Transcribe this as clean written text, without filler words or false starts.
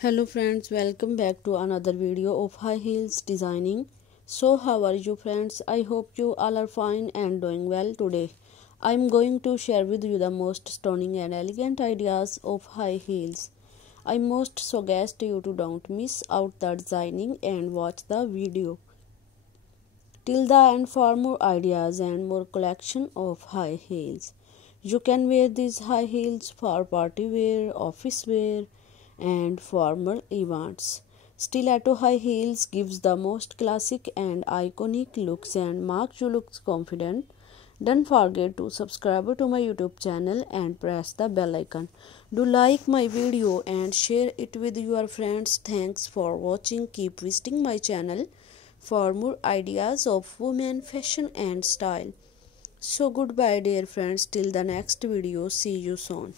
Hello friends, welcome back to another video of high heels designing. So how are you friends? I hope you all are fine and doing well today. I'm going to share with you the most stunning and elegant ideas of high heels. I most suggest you to don't miss out the designing and watch the video till the end for more ideas and more collection of high heels. You can wear these high heels for party wear, office wear, and formal events. Stiletto high heels gives the most classic and iconic looks and makes you look confident. Don't forget to subscribe to my YouTube channel and press the bell icon. Do like my video and share it with your friends. Thanks for watching. Keep visiting my channel for more ideas of women fashion and style. So goodbye dear friends, till the next video. See you soon.